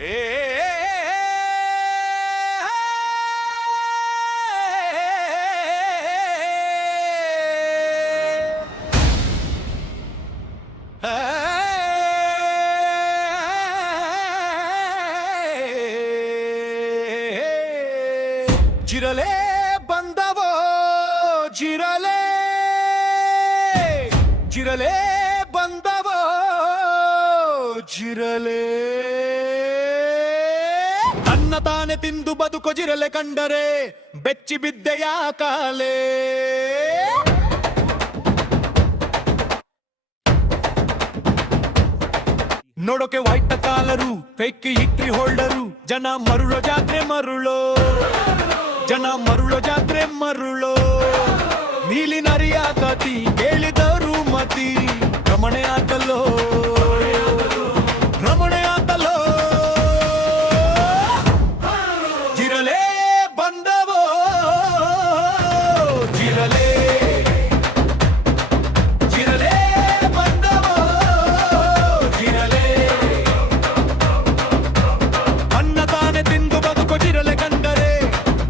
ಏ ಜಿರಲೆ ಬಂದವೋ ಜಿರಲೆ ಜಿರಲೆ ಬಂದವೋ ಜಿರಲೆ ತನ್ನ ತಾನೆ ತಿಂದು ಬದುಕೋ ಜಿರಲೆ ಕಂಡರೆ ಬೆಚ್ಚಿ ಬಿದ್ದೆಯ ಕಾಲೇ ನೋಡೋಕೆ ವೈಟ್ ಕಾಲರು ಫೇಕ್ ಹಿಟ್ರಿ ಹೋಲ್ಡರು ಜನ ಮರುಳೋ ಜಾತ್ರೆ ಮರುಳೋ ಜನ ಮರುಳೋ ಜಾತ್ರೆ ಮರುಳೋ ನೀಲಿ ನರಿಯ ಕತಿ ಕೇಳಿದರು ಮತಿ ರಮಣೆ ಆತಲ್ಲೋ ರಮಣೆ ಆತಲ್ಲೋ ಜಿರಲೆ ಬಂದವೋ ಜಿರಲೆ ಜಿರಲೆ ಬಂದವೋ ಜಿರಲೆ ಅನ್ನ ತಾನೆ ತಿಂದು ಬದುಕೋ ಜಿರಲೆ ಕಂಡರೆ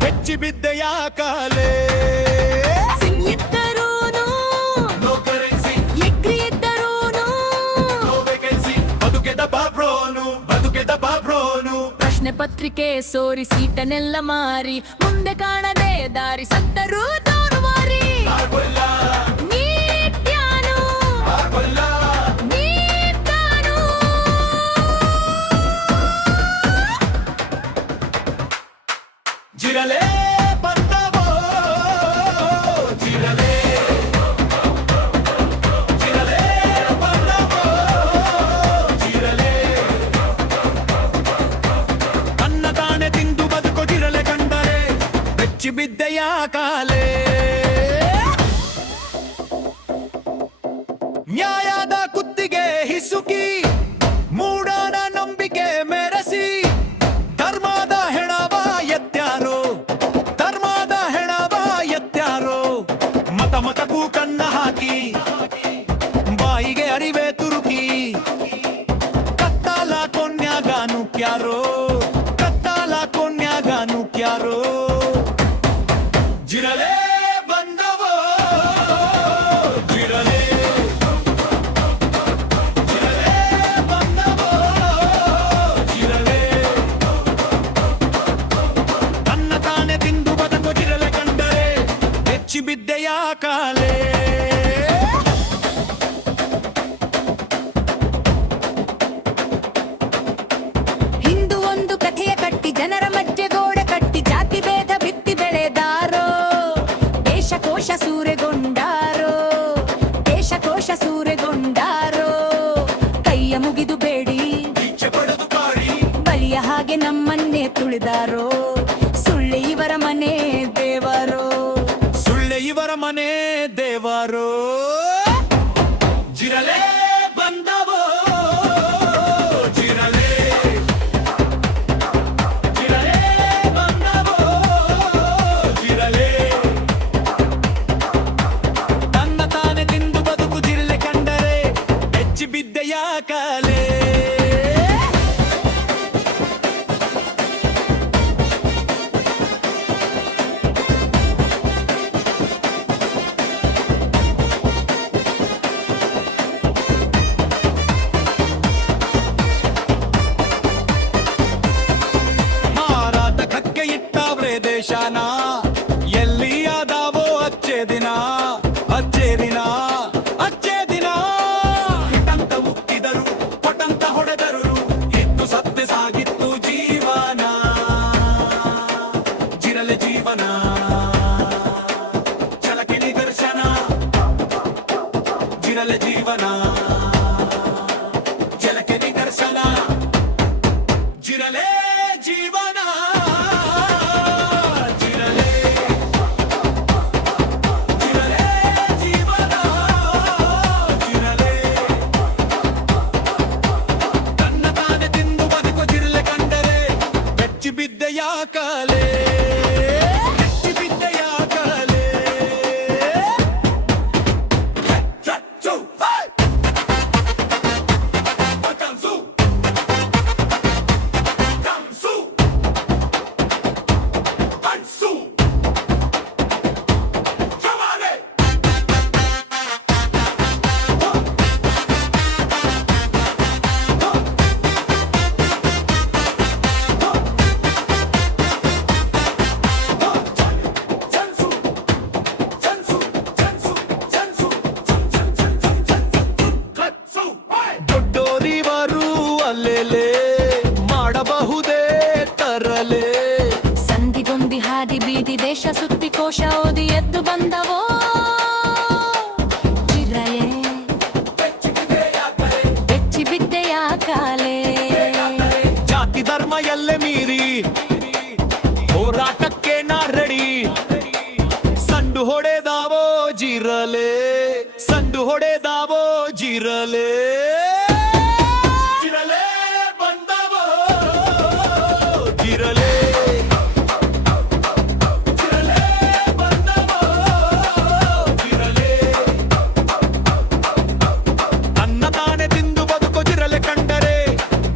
ಬೆಚ್ಚಿ ಬಿದ್ದೆಯ ಕಾಲೇ ಪ್ರಶ್ನೆ ಪತ್ರಿಕೆ ಸೋರಿ ಸೀಟನೆಲ್ಲ ಮಾರಿ ಮುಂದೆ ಕಾಣದೆ ದಾರಿ ಸತ್ತರೂ ತೋರು ಮಾರಿ ಜಿರಲೆ ಬಂದವೋ ಜಿರಲೆ ಜಿರಲೆ ಬಂದವೋ ಜಿರಲೆ ಅನ್ನ ತಾನೆ ತಿಂದು ಬದುಕೋ ಜಿರಲೆ ಕಂಡರೆ ಬೆಚ್ಚಿ ಬಿದ್ದೆಯ ಕಾಲೇ ನ್ಯಾಯದ ಕುತ್ತಿಗೆ ಹಿಸುಕಿ ಮೂಡಣ ನಂಬಿಕೆ ಮೆರೆಸಿ ಧರ್ಮದ ಹೆಣವ ಎತ್ಯಾರೋ ಧರ್ಮದ ಹೆಣವ ಎತ್ಯಾರೋ ಮತ ಮತಕ್ಕೂ ಕನ್ನ ಹಾಕಿ ಬಾಯಿಗೆ ಅರಿವೆ ತುರುಕಿ ಕತ್ತಾಲ ಕೊನ್ಯಾಗ ನುಕ್ಯಾರೋ ಕತ್ತಾಲ ಕೊನ್ಯಾಗ ನುಕ್ಯಾರೋ ಜಿರಲೆ ಬಂದವೋ ಜಿರಲೆ ಜಿರಲೆ ಬಂದವೋ ಜಿರಲೆ ತನ್ನ ತಾನೆ ತಿಂದು ಬದುಕೋ ಜಿರಲೆ ಕಂಡರೆ ಬೆಚ್ಚಿ ಬಿದ್ದೆಯ ಕಾಲೇ ಹಿಂದೂ ಒಂದು ಕಥೆಯ ಕಟ್ಟಿ ಜನರ ಮಧ್ಯೆ ಗೋಡೆ ಕಟ್ಟಿ ಜಾತಿ ಭೇದ ಬಿತ್ತಿ ಬೆಳೆದಾರೋ ದೇಶಕೋಶ ಸೂರೆಗೊಂಡಾರೋ ದೇಶಕೋಶ ಸೂರೆಗೊಂಡಾರೋ ಕೈಯ ಮುಗಿದು ಬೇಡಿ ಇಚ್ಛೆ ಪಡೆದು ಕಾಡಿ ಬಲಿಯ ಹಾಗೆ ನಮ್ಮನ್ನೇ ತುಳಿದಾರೋ ಸುಳ್ಳೆ ಇವರ ಮನೆ ದೇವರೋ ಸುಳ್ಳೆ ಇವರ ಮನೆ ದೇವರು ಜಿರಲೆ ಬಂದವೋ ಜಿರಲೆ ಜಿರಲೆ ಬಂದವೋ ಜಿರಲೆ ತನ್ನ ತಾನೆ ತಿಂದು ಬದುಕು ಜಿರಲೆ ಕಂಡರೆ ಬೆಚ್ಚಿ ಬಿದ್ದೆಯ ಕಾಲೇ ಮಾರಾಟಕ್ಕೆ ಇಟ್ಟವ್ರೆ ದೇಶನ ಎಲ್ಲಿ ಆದಾವೋ ಅಚ್ಚೆ ದಿನ ಅಚ್ಚೆ ದಿನ ಅಚ್ಚೆ ದಿನ ಹಿಟ್ಟಂತ ಉಕ್ಕಿದರು ಕೊಟ್ಟಂತ ಹೊಡೆದರು ಇತ್ತು ಸತ್ತೆ ಸಾಗಿತ್ತು ಜೀವನ ಜಿರಲೆ ಜೀವನ ಛಲಕೆ ನಿದರ್ಶನ ಜಿರಲೆ ಜೀವನ ಛಲಕೆ ನಿದರ್ಶನ ಜಿರಲೆ ಜೀವನ ಜಿರಲೆ ಜಿರಲೆ ಜೀವನ ಜಿರಲೆ ತನ್ನ ತಾನೆ ತಿಂದು ಬದುಕೋ ಜಿರಲೆ ಕಂಡರೆ ಬೆಚ್ಚಿ ಬಿದ್ದೆಯ ಕಾಲೇ ಬೆಚ್ಚಿ ಬಿದ್ದೆಯ ಕಾಲೇ ಮೇಲೆ ಮಾಡಬಹುದೇ ತರಲೆ. ಸಂಧಿಗೊಂದಿ ಹಾದಿ ಬೀದಿ ದೇಶ ಸುತ್ತಿ ಕೋಶ ಓದಿ ಎದ್ದು ಬಂದವೋ ಜಿರಲೆ ಬೆಚ್ಚಿ ಬಿದ್ದೆಯ ಕಾಲೆ. ಜಾತಿ ಧರ್ಮ ಎಲ್ಲೆ ಮೀರಿ ಹೋರಾಟಕ್ಕೆ ನಾ ರೆಡಿ. ಸಂಡು ಹೊಡೆದಾವೋ ಜಿರಲೆ, ಸಂಡು ಹೊಡೆದಾವೋ ಜಿರಲೆ. ಜಿರಲೆ ಬಂದವೋ ಜಿರಲೆ, ಜಿರಲೆ ಬಂದವೋ ಜಿರಲೆ. ಅನ್ನ ತಾನೆ ತಿಂದು ಬದುಕೋ ಜಿರಲೆ ಕಂಡರೆ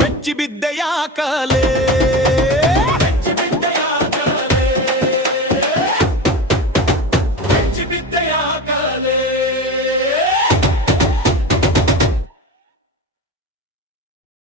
ಬೆಚ್ಚಿ ಬಿದ್ದೆಯ ಕಾಲೆ.